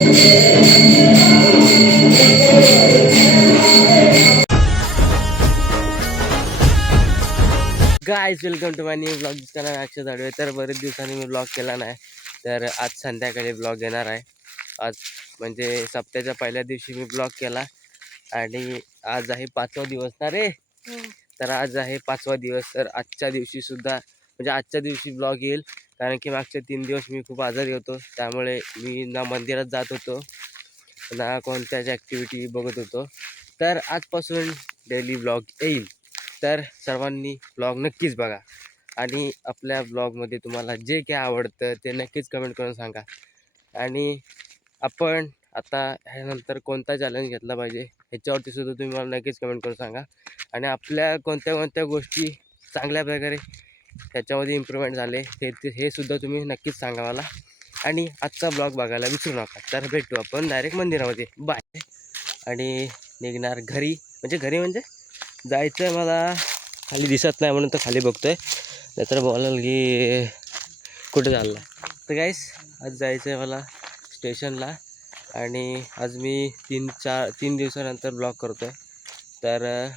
Guys welcome to my new blog. दिसताना अक्षय झाडवे. तर बरेच दिवसांनी मी ब्लॉग केला नाही, तर आज संध्याकाळी ब्लॉग येणार आहे. आज म्हणजे सप्त्याच्या पहिल्या दिवशी मी ब्लॉग केला आणि आज आहे 5वा दिवस ना रे. तर आज आहे 5वा दिवस. तर आजच्या दिवशी सुद्धा म्हणजे आजच्या दिवशी ब्लॉग येईल, कारण की मागचे 3 दिवस मी खूप आजारी होतो. त्यामुळे मी ना मंदिरात जात होतो ना कोणत्याच ॲक्टिव्हिटी बघत होतो. तर आजपासून डेली ब्लॉग येईल. तर सर्वांनी ब्लॉग नक्कीच बघा आणि आपल्या ब्लॉगमध्ये तुम्हाला जे काय आवडतं ते नक्कीच कमेंट करून सांगा. आणि आपण आता ह्यानंतर कोणता चॅलेंज घेतला पाहिजे ह्याच्यावरती सुद्धा तुम्ही मला नक्कीच कमेंट करून सांगा. आणि आपल्या कोणत्या कोणत्या गोष्टी चांगल्या प्रकारे ह्याच्यामध्ये इम्प्रूव्हमेंट झाले हे सुद्धा तुम्ही नक्कीच सांगा मला. आणि आजचा ब्लॉग बघायला विसरू नका. तर भेटू आपण डायरेक्ट मंदिरामध्ये. बाय. आणि निघणार घरी म्हणजे जायचं आहे. मला खाली दिसत नाही म्हणून तर खाली बघतोय, नाहीतर बोलाल की कुठे चालला. तर गाईस आज जायचं आहे मला स्टेशनला. आणि आज मी 3 दिवसानंतर ब्लॉग करतो आहे. तर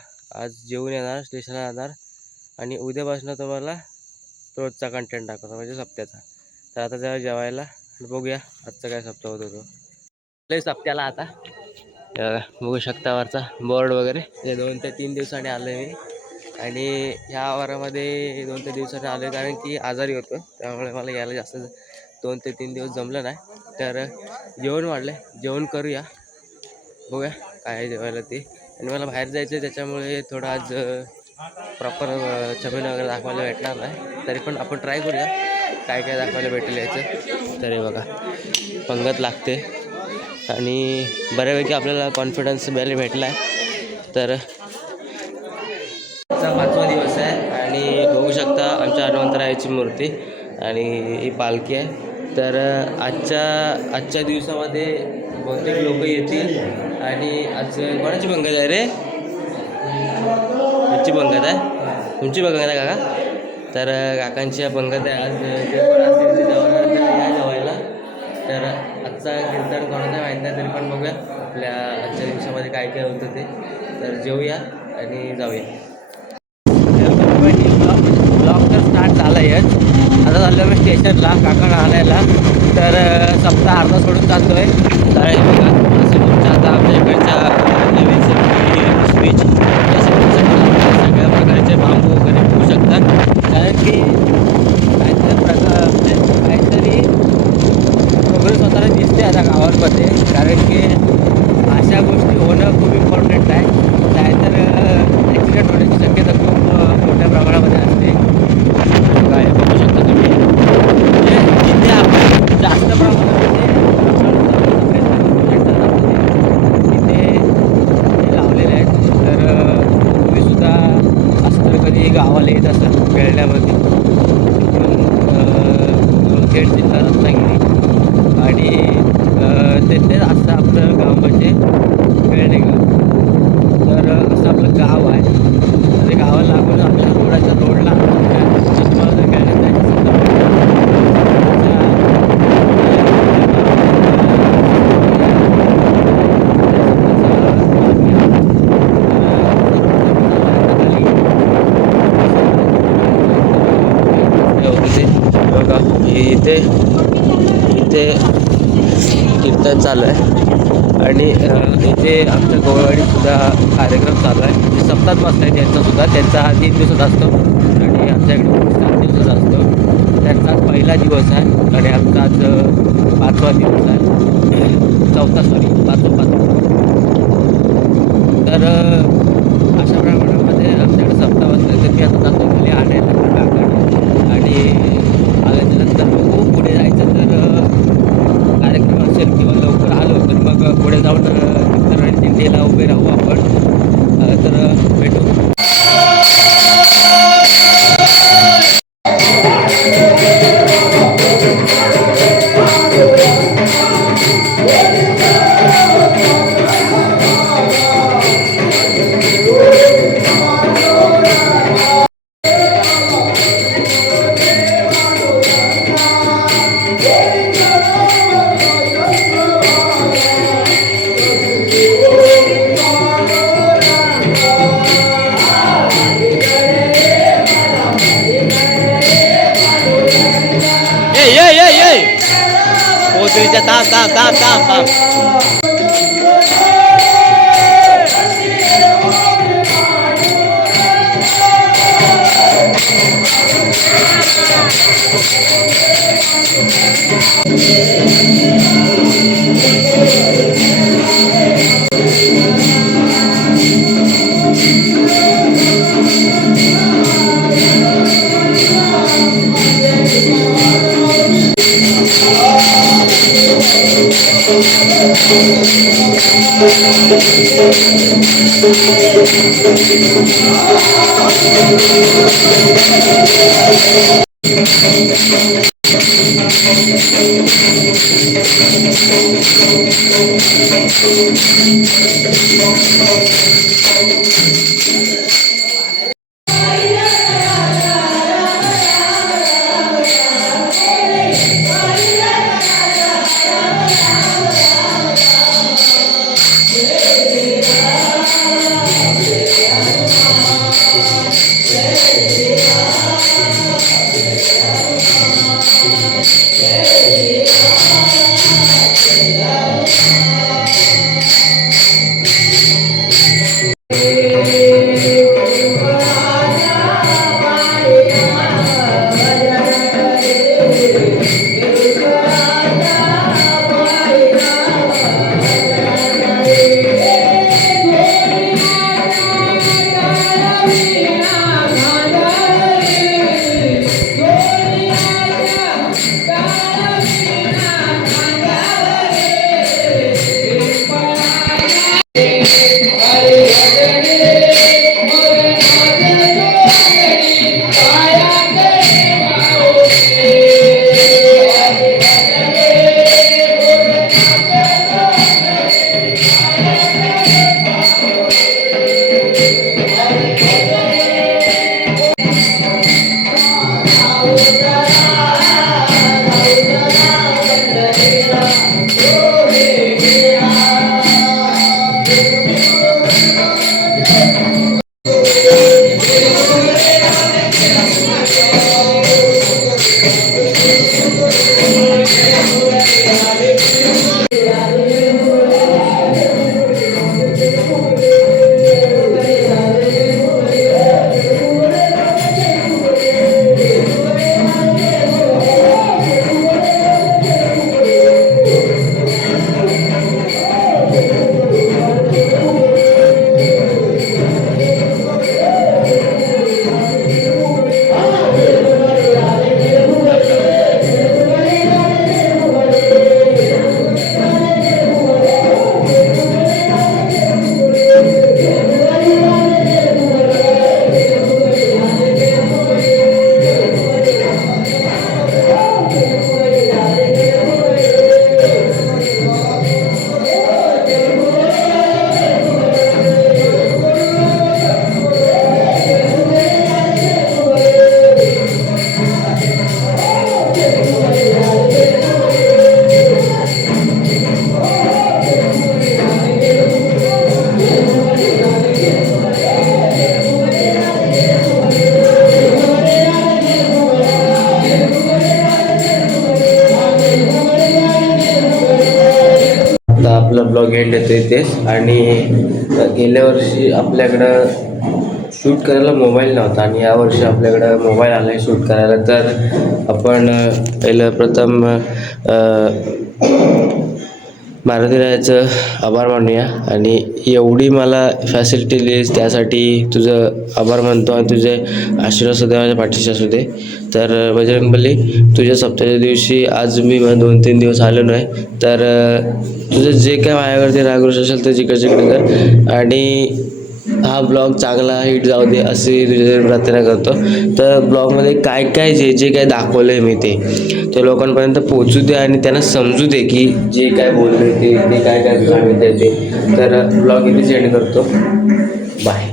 आज जेवून येणार, स्टेशनला जाणार आणि उद्यापासून तुम्हाला रोजचा कंटेंट दाखवतो म्हणजे सप्त्याचा. तर आता जरा जेवायला बघूया आजचा काय सप्ताह होतो तो. लय सप्त्याला आता बघू शकता वरचा बोर्ड वगैरे. ते 2 ते 3 दिवसांनी आलो आहे मी. आणि ह्या वारामध्ये 2 ते दिवसांनी आलो आहे कारण की आजारी होतो, त्यामुळे मला यायला जास्त 2 ते 3 दिवस जमलं नाही. तर जेवण वाढलं, जेवण करूया, बघूया काय आहे जेवायला ते. आणि मला बाहेर जायचं आहे, त्याच्यामुळे थोडं आज प्रॉपर चमेली वगैरे दाखवायला भेटणार नाही. तरी पण आपण ट्राय करूया काय काय दाखवायला भेटेल याचं. तरी बघा पंगत लागते आणि बऱ्यापैकी आपल्याला कॉन्फिडन्स भेटला आहे. तर 5वा दिवस आहे आणि बघू शकता आमच्या हनुमंतरायाची मूर्ती आणि ही पालखी आहे. तर आजच्या दिवसामध्ये बहुतेक लोक येतील. आणि आज कोणाची पंगत आहे रे? तुमची पंगत आहे? तुमची पंगत आहे काका? तर काकांची पंगत आहे आज. ते पण असतील या जेवायला. तर आजचा कीर्तन कोणाचा माहीत नाही, तरी पण बघूया आपल्या आजच्या दिवसामध्ये काय काय होतं ते. तर जेवूया आणि जाऊया. ब्लॉग तर स्टार्ट झाला आहे. आता चाललो मी स्टेशनला काकाला आणायला. तर सप्ताह अर्धा सोडून चालतो आहे. तर हे बघा तुमच्या आता आमच्या इकडच्या नवीन स्पीच या सगळ्या प्रकारचे बांबू वगैरे ठेवू शकतात, कारण की काहीतरी प्रोग्रेस होताना दिसते आता गावांमध्ये. कारण की अशा गोष्टी होणं खूप इम्पॉर्टंट आहे, नाहीतर ॲक्सिडेंट होण्याची शक्यता खूप मोठ्या प्रमाणामध्ये असते. काय बघू शकता तुम्ही, म्हणजे जिथे आपण जास्त प्रमाणामध्ये तिथे लावलेले आहेत. तर तुम्हीसुद्धा असं तर कधी गावाला येत असेल खेळण्यामध्ये, खेड जिल्हा रत्नागिरी आणि तेथेच असं आपलं गाव म्हणजे खेळणे गाव. तर असं आपलं गाव आहे. ते गावाला लागून आपल्या रोडला तुम्हाला जर खेळण्यात जायचं असेल तर बघा इथे कीर्तन चालू आहे. आणि इथे आमच्या गोवळवाडीतसुद्धा कार्यक्रम चालू आहे. म्हणजे सप्ताह वाजता आहे त्यांचासुद्धा. त्यांचा 3 दिवसात असतो आणि आमच्याकडे 7 दिवसात असतो. त्यांचा आज पहिला दिवस आहे आणि आमचा आज 5वा दिवस आहे. 5वा. तर अशा प्रमाणामध्ये आमच्याकडे सप्ताह वाजता. तर मी आता जातो खाली आणायला काकाने. आणि आल्याच्यानंतर बघू पुढे जायचं तर कार्यक्रम असेल किंवा लवकर आलो तर मग पुढे जाऊन इतर दिंडीला उभे राहू आपण. तर भेटू. पिपरीच्या थांब थांब थांब थांब थांब. आपला ब्लॉग एंड येतो इथेच. आणि गेल्या वर्षी आपल्याकडं शूट करायला मोबाईल नव्हता आणि यावर्षी आपल्याकडं मोबाईल आला आहे शूट करायला. तर आपण पहिलं प्रथम मारुतीरायाचं आभार मानूया. आणि एवढी मला फॅसिलिटी दिलीस त्यासाठी तुझं आभार मानतो आणि तुझे आशीर्वाद सुद्धा माझ्या पाठीशी असू दे. तर बजरंगबली, तुझ्या सप्ताहाच्या दिवशी आज मी 2-3 दिवस आलो नाही, तर तुझं जे काय माझ्यावरती रागरोष असेल तर जिकडे कर आणि हा ब्लॉग चांगला हिट जाऊ दे अशी तुझ्या प्रार्थना करतो. तर ब्लॉगमध्ये काय काय जे काय दाखवलं आहे मी ते लोकांपर्यंत पोहोचू दे आणि त्यांना समजू दे की जे काय बोलले ते काय काय सांगितलं ते. तर ब्लॉग इथे सेंड करतो. बाय.